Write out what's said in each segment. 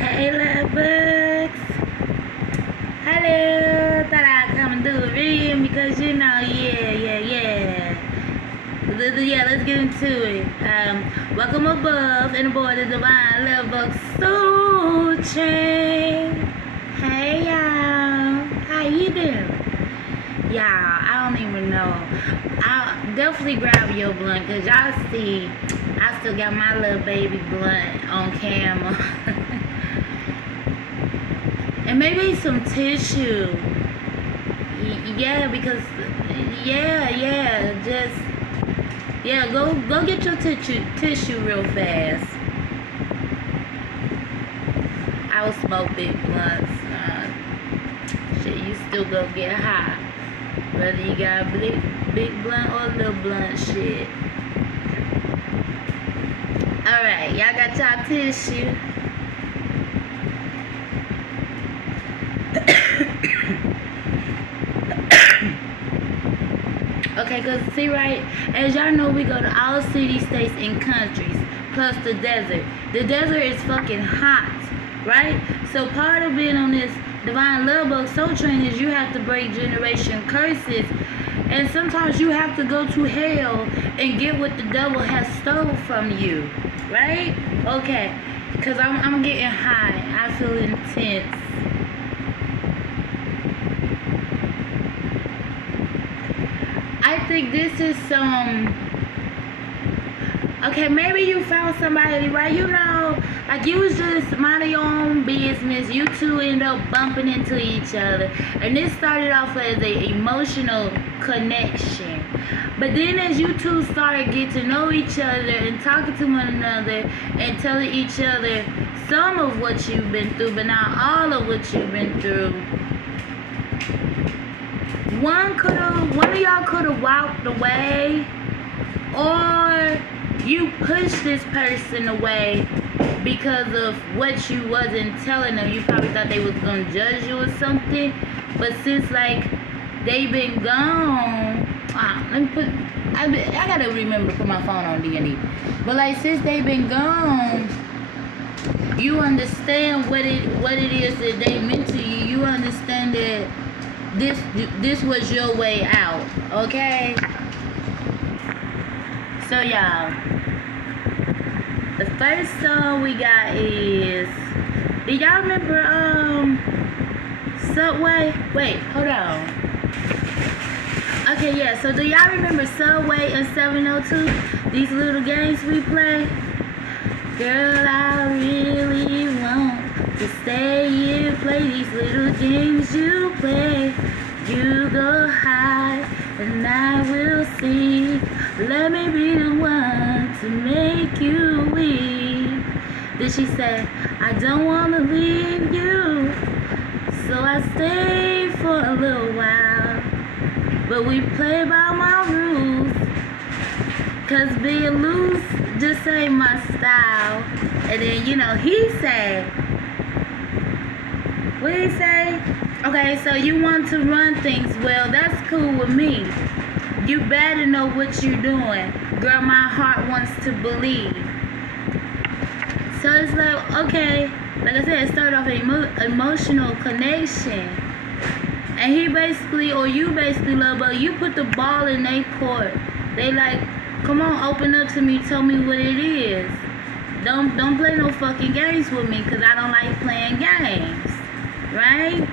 Hey, little bugs. Hello. Thought I'd come and do a reading because yeah. Let's get into it. Welcome above and aboard the Divine Little Bug Soul Train. Hey, y'all. How you doing? Y'all, I don't even know. I'll definitely grab your blunt because y'all see I still got my little baby blunt on camera. And maybe some tissue. Yeah, because go get your tissue real fast. I will smoke big blunts. Shit, you still go get high. Whether you got a big blunt or little blunt shit. Alright, y'all got y'all tissue. Okay, because see, right, as y'all know, we go to all cities, states, and countries, plus the desert. The desert is fucking hot, right? So part of being on this Divine Love Book Soul Train is you have to break generation curses. And sometimes you have to go to hell and get what the devil has stole from you, right? Okay, because I'm getting high. I feel intense. I think this is okay, maybe you found somebody, right? You know, like you was just minding your own business. You two end up bumping into each other. And this started off as an emotional connection. But then as you two started getting to know each other and talking to one another and telling each other some of what you've been through, but not all of what you've been through, one of y'all could have walked away, or you pushed this person away because of what you wasn't telling them. You probably thought they was gonna judge you or something. But since like they been gone, I gotta remember to put my phone on D&D. But like since they been gone, you understand what it is that they meant to you. You understand that this was your way out, okay? So y'all, the first song we got is, do y'all remember Subway? Wait, hold on. Okay, yeah, so do y'all remember Subway and 702? These little games we play? Girl, I really want to stay here, play these little games you play. You go high and I will see. Let me be the one to make you weep. Then she said, I don't want to leave you, so I stay for a little while. But we play by my rules, cause being loose just ain't my style. And then, you know, he said, what did he say? Okay, so you want to run things. Well, that's cool with me. You better know what you're doing. Girl, my heart wants to believe. So it's like, okay, like I said, it started off an emotional connection. And he basically, or you basically, love, but you put the ball in their court. They like, come on, open up to me, tell me what it is. Don't play no fucking games with me, because I don't like playing games. Right?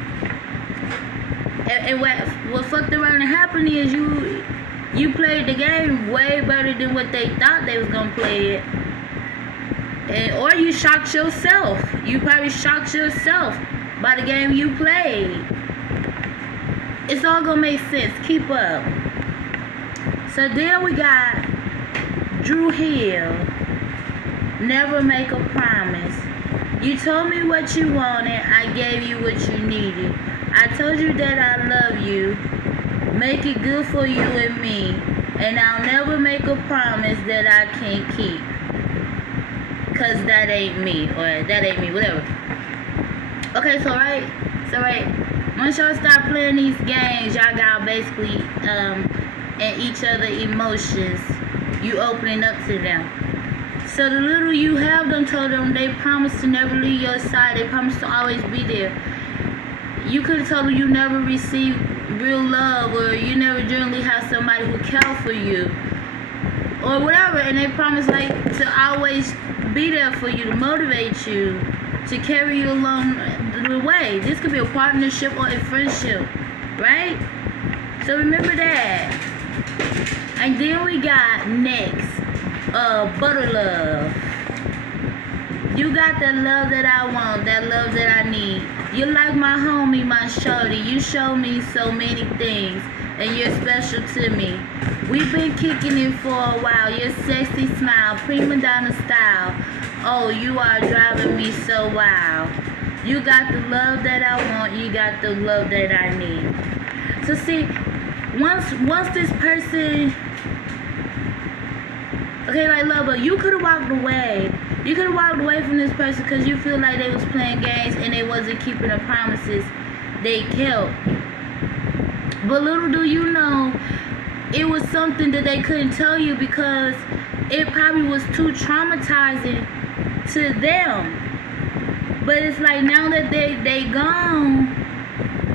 And what fucked around and happened is you played the game way better than what they thought they was gonna play it. Or you shocked yourself. You probably shocked yourself by the game you played. It's all gonna make sense. Keep up. So then we got Drew Hill. Never make a promise. You told me what you wanted. I gave you what you needed. I told you that I love you. Make it good for you and me. And I'll never make a promise that I can't keep. Cause that ain't me. Or that ain't me. Whatever. Okay, so right. Once y'all start playing these games, y'all got basically in each other emotions. You opening up to them. So the little you have done told them they promise to never leave your side. They promise to always be there. You could have told them you never received real love, or you never generally have somebody who cares for you, or whatever, and they promise like to always be there for you, to motivate you, to carry you along the way. This could be a partnership or a friendship, right? So remember that. And then we got next, butter love. You got that love that I want, that love that I need. You're like my homie, my shorty. You show me so many things, and you're special to me. We've been kicking it for a while. Your sexy smile, prima donna style. Oh, you are driving me so wild. You got the love that I want. You got the love that I need. So see, once this person, okay, like love, but you could have walked away. You could have walked away from this person because you feel like they was playing games and they wasn't keeping the promises they kept. But little do you know, it was something that they couldn't tell you because it probably was too traumatizing to them. But it's like now that they gone,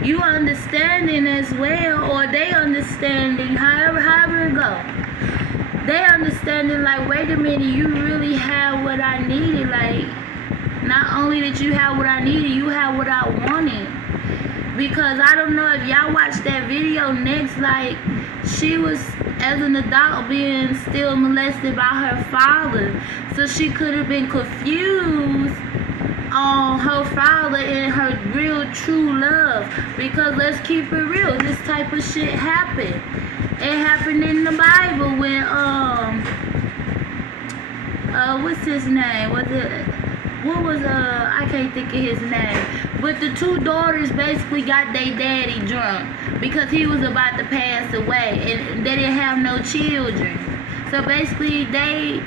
you understanding as well, or they understanding, however it go. They understanding like, wait a minute, you really have what I needed. Like, not only did you have what I needed, you have what I wanted. Because I don't know if y'all watched that video next, like, she was, as an adult, being still molested by her father. So she could have been confused on her father and her real true love. Because let's keep it real, this type of shit happened. It happened in the Bible when what's his name? I can't think of his name. But the two daughters basically got their daddy drunk because he was about to pass away and they didn't have no children. So basically they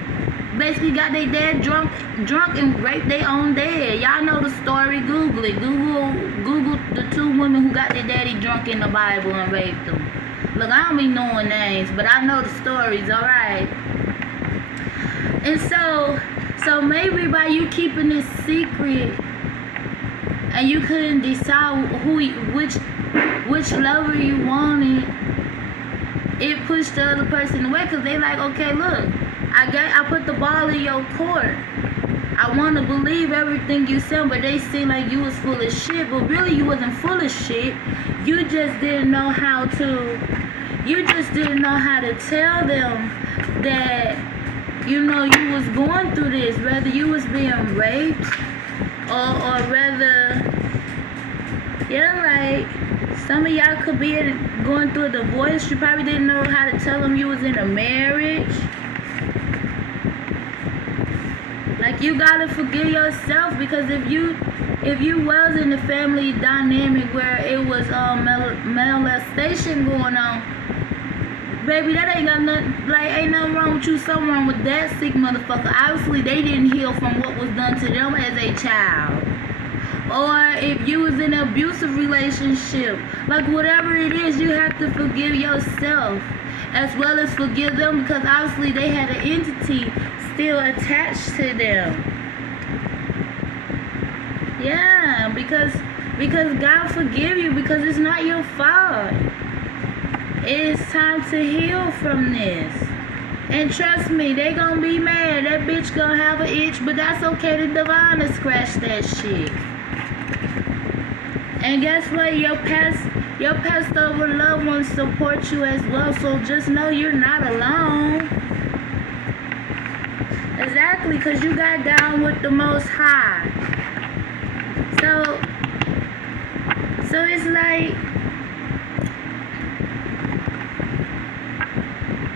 got their dad drunk and raped their own dad. Y'all know the story, Google it. Google the two women who got their daddy drunk in the Bible and raped them. Look, I don't be knowing names, but I know the stories, alright? And so maybe by you keeping this secret and you couldn't decide which lover you wanted, it pushed the other person away because they like, okay, look, I put the ball in your court. I want to believe everything you said, but they seem like you was full of shit. But really, you wasn't full of shit. You just didn't know how to tell them that, you know, you was going through this. Whether you was being raped or whether, yeah, like, some of y'all could be going through a divorce. You probably didn't know how to tell them you was in a marriage. Like, you gotta forgive yourself, because if you was in the family dynamic where it was molestation going on, baby, that ain't got nothing, like, ain't nothing wrong with you. Something wrong with that sick motherfucker. Obviously, they didn't heal from what was done to them as a child. Or if you was in an abusive relationship, like, whatever it is, you have to forgive yourself as well as forgive them, because obviously they had an entity still attached to them. Yeah, because God forgive you, because it's not your fault. It's time to heal from this. And trust me, they gonna be mad. That bitch gonna have an itch, but that's okay. The divine will scratch that shit. And guess what? Your past over loved ones support you as well. So just know you're not alone. Exactly, because you got down with the Most High. So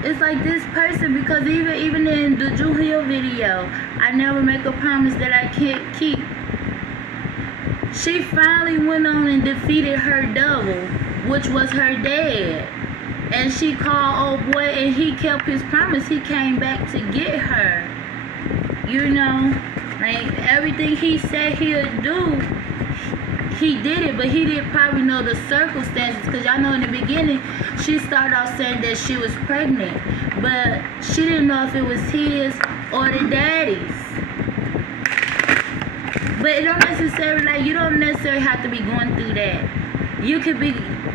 it's like this person, because even in the Drew Hill video, I never make a promise that I can't keep. She finally went on and defeated her double, which was her dad. And she called old boy, and he kept his promise. He came back to get her. You know, like, everything he said he'd do, he did it, but he didn't probably know the circumstances, because y'all know in the beginning, she started off saying that she was pregnant, but she didn't know if it was his or the daddies. But it don't necessarily, like, you don't necessarily have to be going through that. You could be,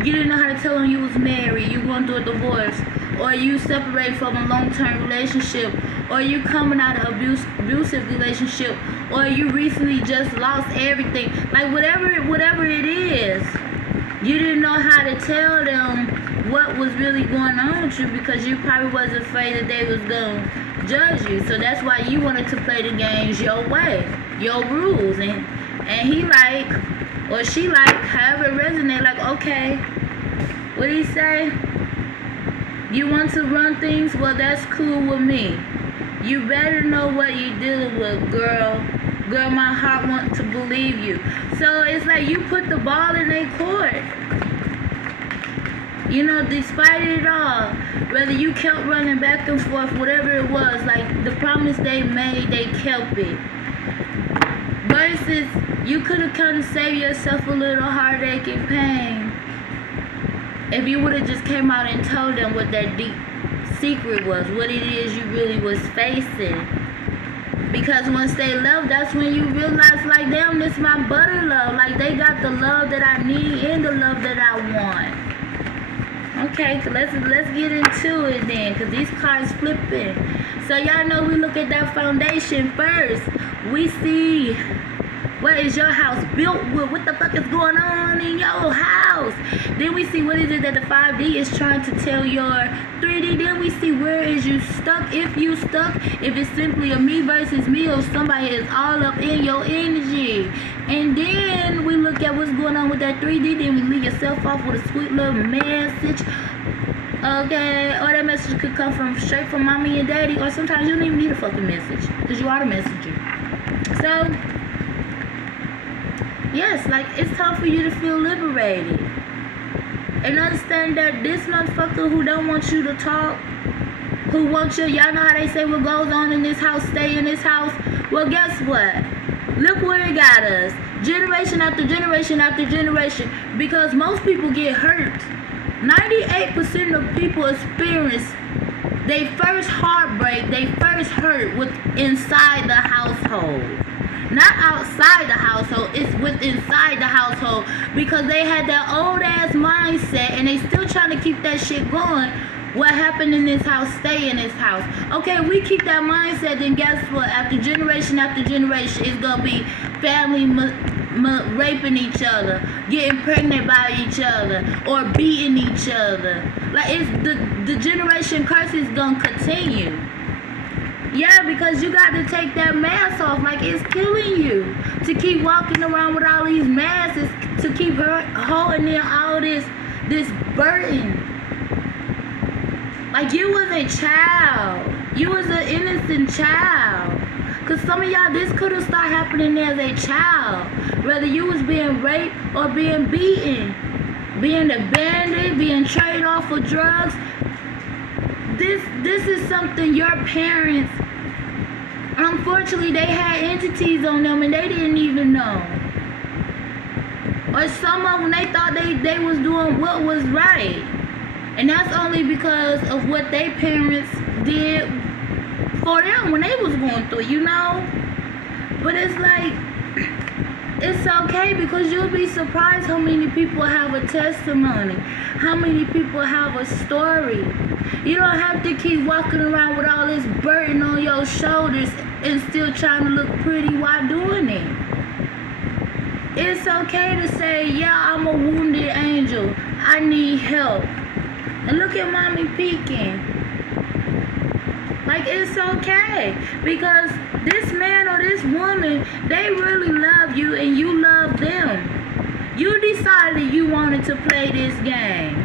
you didn't know how to tell them you was married, you going through a divorce, or you separate from a long-term relationship, or you coming out of abusive relationship, or you recently just lost everything. Like, whatever it is, you didn't know how to tell them what was really going on with you because you probably was afraid that they was going to judge you. So that's why you wanted to play the games your way, your rules. And he like, or she like, however it resonate, like, okay, what did he say? You want to run things? Well, that's cool with me. You better know what you're dealing with, girl. Girl, my heart wants to believe you. So it's like you put the ball in their court. You know, despite it all, whether you kept running back and forth, whatever it was, like the promise they made, they kept it. Versus, you could have kind of saved yourself a little heartache and pain if you would have just came out and told them what that deep secret was, what it is you really was facing. Because once they left, that's when you realize, like, damn, this my butter love. Like, they got the love that I need and the love that I want. Okay, so let's get into it then, because these cards flipping. So y'all know we look at that foundation first. We see what is your house built with, what the fuck is going on in your house. Then we see what is it that the 5D is trying to tell your 3D. Then we see where is you stuck, if you stuck, if it's simply a me versus me or somebody is all up in your energy. And then we look at what's going on with that 3D. Then we leave yourself off with a sweet little message. Okay, or that message could come from straight from mommy and daddy, or sometimes you don't even need a fucking message because you are the messenger. So yes, like, it's time for you to feel liberated. And understand that this motherfucker who don't want you to talk, who wants you, y'all know how they say what goes on in this house, stay in this house. Well, guess what? Look where it got us. Generation after generation after generation. Because most people get hurt. 98% of people experience their first heartbreak, their first hurt with inside the household. Not outside the household, it's with inside the household, because they had that old ass mindset and they still trying to keep that shit going. What happened in this house, stay in this house. Okay, we keep that mindset, then guess what? After generation, it's gonna be family raping each other, getting pregnant by each other, or beating each other. Like, it's the generation curse is gonna continue. Yeah, because you got to take that mask off. Like, it's killing you to keep walking around with all these masks, to keep holding in all this burden. Like, you was a child. You was an innocent child. Because some of y'all, this could have started happening as a child. Whether you was being raped or being beaten, being abandoned, being traded off for drugs. This is something your parents, unfortunately, they had entities on them and they didn't even know. Or some of them, they thought they was doing what was right. And that's only because of what their parents did for them when they was going through, you know? But it's like, it's okay, because you'll be surprised how many people have a testimony, how many people have a story. You don't have to keep walking around with all this burden on your shoulders and still trying to look pretty while doing it. It's okay to say, yeah, I'm a wounded angel, I need help. And look at mommy peeking. Like, it's okay, because this man or this woman, they really love you and you love them. You decided you wanted to play this game.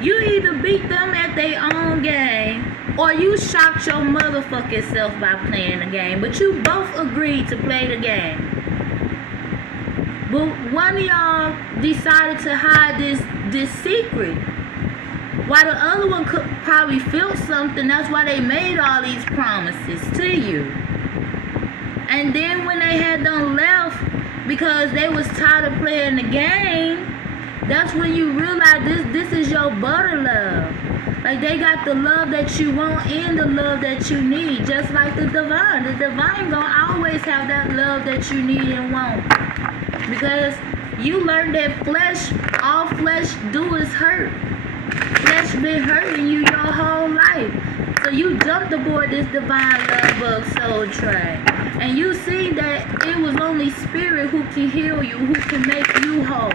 You either beat them at their own game, or you shocked your motherfucking self by playing the game. But you both agreed to play the game. But one of y'all decided to hide this secret, while the other one could probably feel something. That's why they made all these promises to you. And then when they had done left because they was tired of playing the game, that's when you realize this is your butter love. Like, they got the love that you want and the love that you need, just like the divine. The divine gonna always have that love that you need and want. Because you learned that all flesh do is hurt. Flesh been hurting you your whole life. So you jumped aboard this divine love bug soul train. And you see that it was only spirit who can heal you, who can make you whole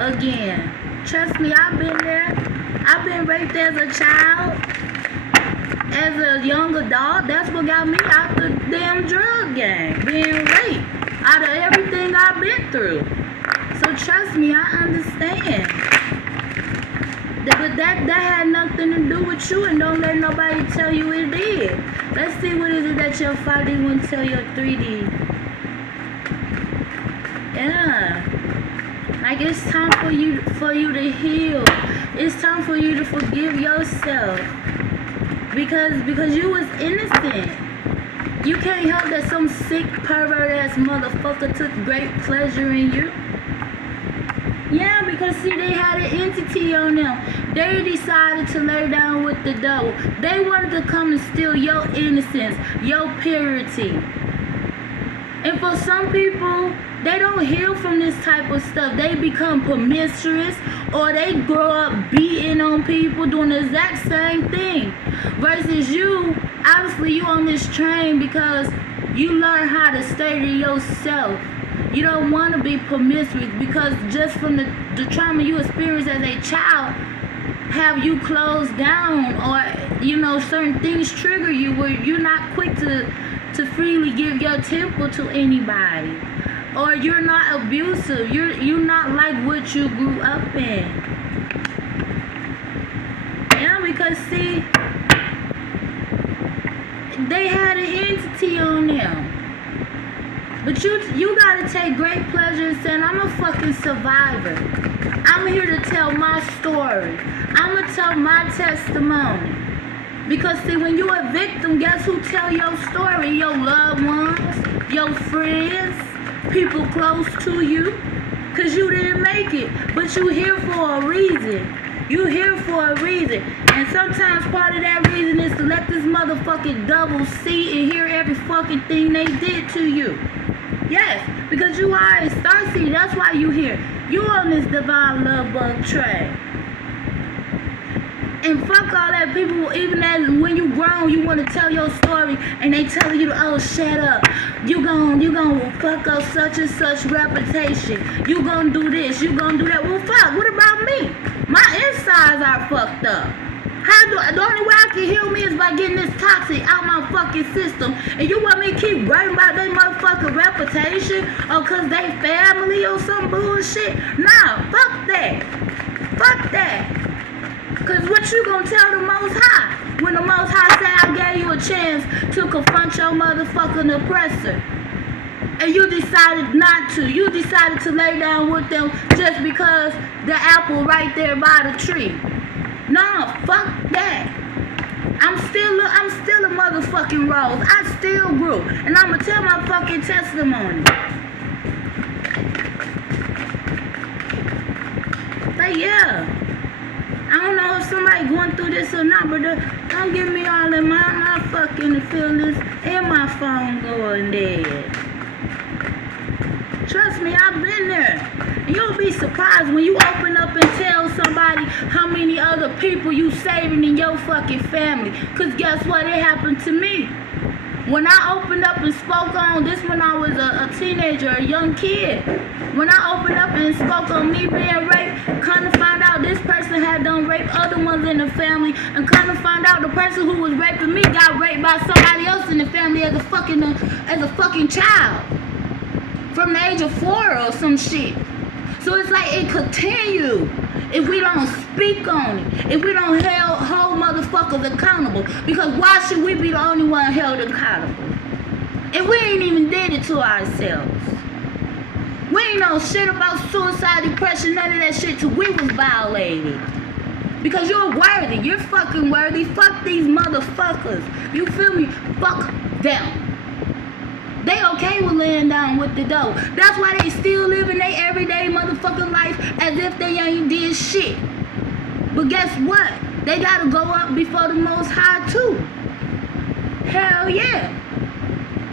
again. Trust me, I've been there. I've been raped as a child, as a young adult. That's what got me out the damn drug game, being raped, out of everything I've been through. So trust me, I understand. But that had nothing to do with you, and don't let nobody tell you it did. Let's see what is it that your 5D won't tell your 3D. Yeah. Like, it's time for you to heal. It's time for you to forgive yourself. Because you was innocent. You can't help that some sick pervert ass motherfucker took great pleasure in you. Yeah, because see, they had an entity on them. They decided to lay down with the devil. They wanted to come and steal your innocence, your purity. And for some people, they don't heal from this type of stuff. They become promiscuous, or they grow up beating on people, doing the exact same thing. Versus you, obviously you on this train because you learn how to stay to yourself. You don't want to be promiscuous because just from the trauma you experienced as a child have you closed down, or certain things trigger you where you're not quick to freely give your temple to anybody, or you're not abusive, you're not like what you grew up in. Yeah, because see, they had an entity on them. But you gotta take great pleasure in saying, I'm a fucking survivor. I'm here to tell my story. I'm gonna tell my testimony. Because see, when you're a victim, guess who tell your story? Your loved ones, your friends, people close to you. Because you didn't make it. But you here for a reason. You here for a reason. And sometimes part of that reason is to let this motherfucking devil see and hear every fucking thing they did to you. Yes, because you are a starseed. That's why you here. You on this divine love bug train. And fuck all that. People, even as when you grown, you want to tell your story, and they tell you, oh, shut up. You gon' fuck up such and such reputation. You gon' do this. You gon' do that. Well, fuck. What about me? My insides are fucked up. The only way I can heal me is by getting this toxic out my fucking system. And you want me to keep writing about their motherfucking reputation or cause they family or some bullshit? Nah, fuck that. Fuck that. Cause what you gonna tell the Most High when the Most High say I gave you a chance to confront your motherfucking oppressor? And you decided not to. You decided to lay down with them just because the apple right there by the tree. Nah, fuck that. I'm still a motherfucking rose. I still grew. And I'ma tell my fucking testimony. But yeah. I don't know if somebody going through this or not, but don't give me all in my fucking feelings and my phone going dead. Trust me, I've been there. And you'll be surprised when you open up and tell somebody how many other people you saving in your fucking family. Because guess what? It happened to me. When I opened up and spoke on this when I was a teenager, a young kid. When I opened up and spoke on me being raped, kind of find out this person had done rape other ones in the family, and kind of find out the person who was raping me got raped by somebody else in the family as a fucking child. From the age of 4 or some shit. So it's like it continue if we don't speak on it, if we don't hold motherfuckers accountable. Because why should we be the only one held accountable? And we ain't even did it to ourselves. We ain't know shit about suicide, depression, none of that shit till we was violated. Because you're worthy. You're fucking worthy. Fuck these motherfuckers. You feel me? Fuck them. They okay with laying down with the dough. That's why they still living their everyday motherfucking life as if they ain't did shit. But guess what? They gotta go up before the Most High too. Hell yeah.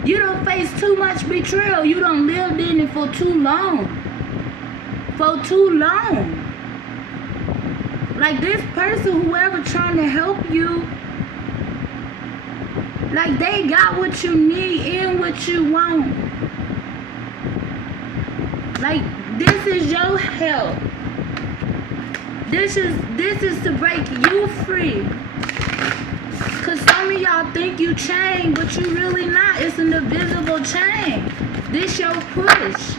You don't face too much betrayal. You don't lived in it for too long. For too long. Like this person, whoever trying to help you, like they got what you need and what you want. Like this is your help. This is to break you free. Cause some of y'all think you chained, but you really not. It's an invisible chain. This your push.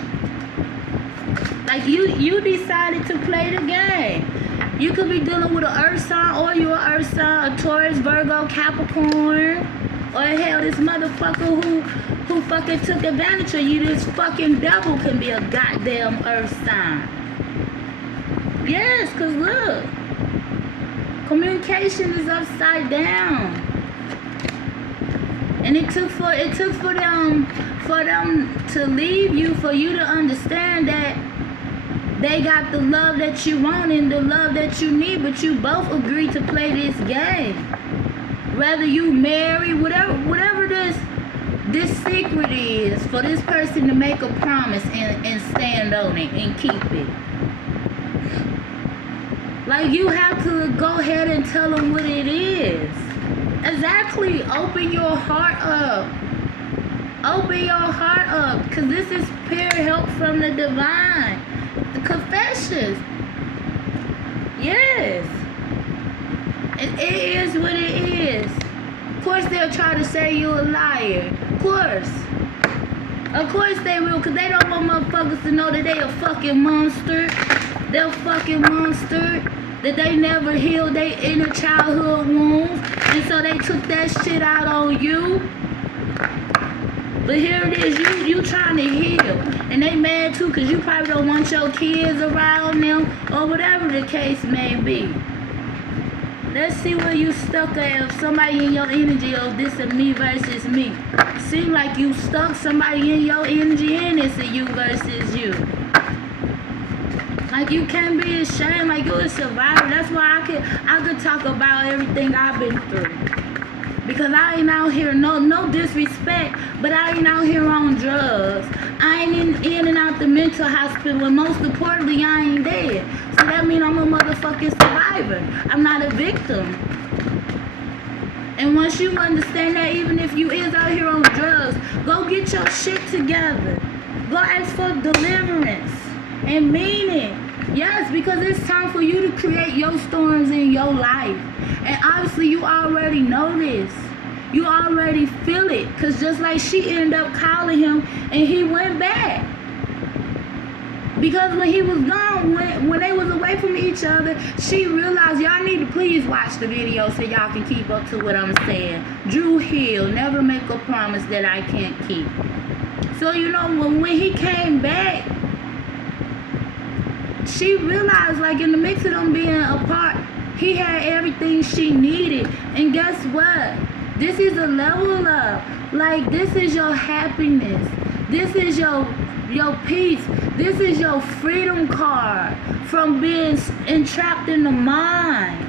Like you decided to play the game. You could be dealing with an earth sign, or you're an earth sign, a Taurus, Virgo, Capricorn, or hell, this motherfucker who fucking took advantage of you. This fucking devil can be a goddamn earth sign. Yes, cause look, communication is upside down, and it took for them to leave you, for you to understand that they got the love that you want and the love that you need, but you both agreed to play this game. Whether you marry, whatever this secret is, for this person to make a promise and stand on it and keep it. Like you have to go ahead and tell them what it is. Exactly. Open your heart up. Open your heart up, because this is pure help from the divine. The confessions. Yes. It is what it is. Of course they'll try to say you're a liar. Of course they will, because they don't want motherfuckers to know that they a fucking monster. They're a fucking monster. That they never healed their inner childhood wounds. And so they took that shit out on you. But here it is, you trying to heal. And they mad too, because you probably don't want your kids around them, or whatever the case may be. Let's see where you stuck at. If somebody in your energy, or this is me versus me. Seem like you stuck somebody in your energy, and it's a you versus you. Like you can't be ashamed. Like you're a survivor. That's why I could talk about everything I've been through. Because I ain't out here, no disrespect, but I ain't out here on drugs. I ain't in and out the mental hospital, and most importantly, I ain't dead. So that means I'm a motherfucking survivor. I'm not a victim. And once you understand that, even if you is out here on drugs, go get your shit together. Go ask for deliverance and mean it. Yes, because it's time for you to create your storms in your life. And obviously you already know this. You already feel it. Because just like she ended up calling him and he went back. Because when he was gone, when they was away from each other, she realized, y'all need to please watch the video so y'all can keep up to what I'm saying. Drew Hill, never make a promise that I can't keep. So you know, when he came back, she realized, like, in the mix of them being apart, he had everything she needed. And guess what? This is a level up. Like, this is your happiness. This is your peace. This is your freedom card from being entrapped in the mind.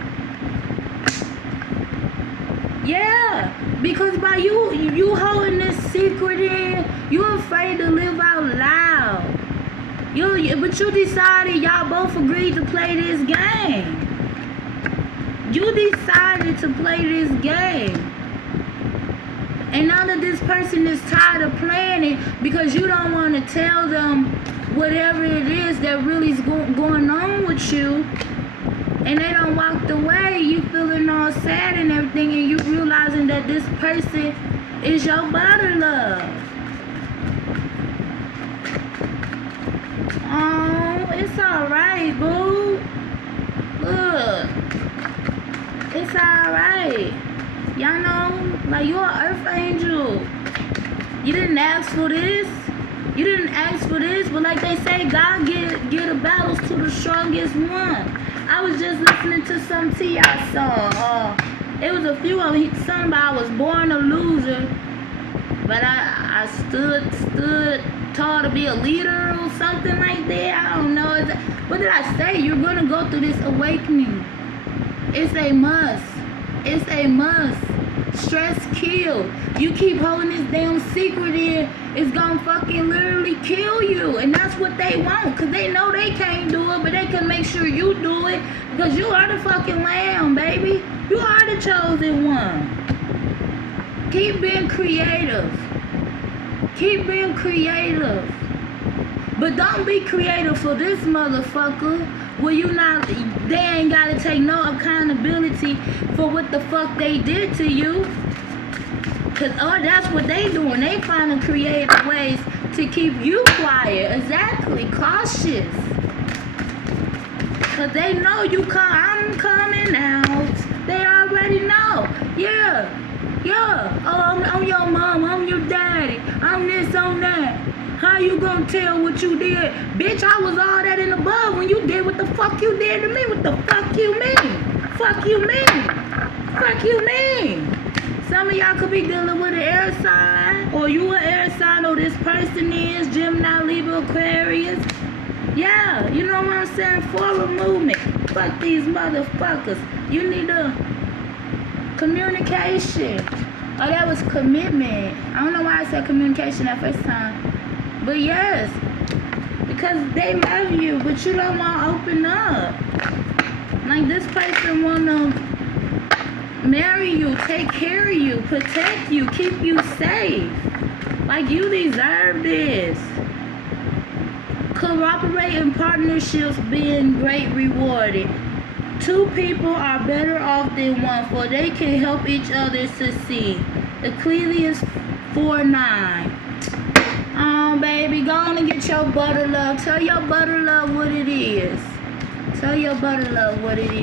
Yeah, because by you holding this secret in, you're afraid to live out loud. But you decided, y'all both agreed to play this game. You decided to play this game. And now that this person is tired of playing it because you don't want to tell them whatever it is that really is going on with you, and they don't walk away, you feeling all sad and everything, and you realizing that this person is your butter love. Oh, it's alright, boo. Look. It's alright. Y'all know, like, you're an earth angel. You didn't ask for this. You didn't ask for this, but like they say, God give the battles to the strongest one. I was just listening to some T.I. song. It was a few of them. Something about I was born a loser, but I stood tall to be a leader or something like that. I don't know. What did I say? You're going to go through this awakening. It's a must. It's a must. Stress kill. You keep holding this damn secret in, it's gonna fucking literally kill you. And that's what they want. Cause they know they can't do it, but they can make sure you do it. Because you are the fucking lamb, baby. You are the chosen one. Keep being creative. Keep being creative. But don't be creative for this motherfucker. Well, they ain't gotta take no accountability for what the fuck they did to you. Cause that's what they doing. They finding creative ways to keep you quiet. Exactly. Cautious. Cause they know I'm coming out. They already know. Yeah. Oh, I'm your mom. I'm your daddy. I'm this, I'm that. How you gonna tell what you did? Bitch, I was all that and above when you did what the fuck you did to me. What the fuck you mean? Fuck you mean? Fuck you mean? Some of y'all could be dealing with an air sign, or you an air sign, or this person is Gemini, Libra, Aquarius. Yeah, you know what I'm saying? Forward movement. Fuck these motherfuckers. You need communication. Oh, that was commitment. I don't know why I said communication that first time. But yes, because they love you, but you don't want to open up. Like, this person want to marry you, take care of you, protect you, keep you safe. Like, you deserve this. Cooperating partnerships being great rewarded. Two people are better off than one, for they can help each other succeed. Ecclesiastes 4:9. Baby, go on and get your butter love. Tell your butter love what it is. Tell your butter love what it is.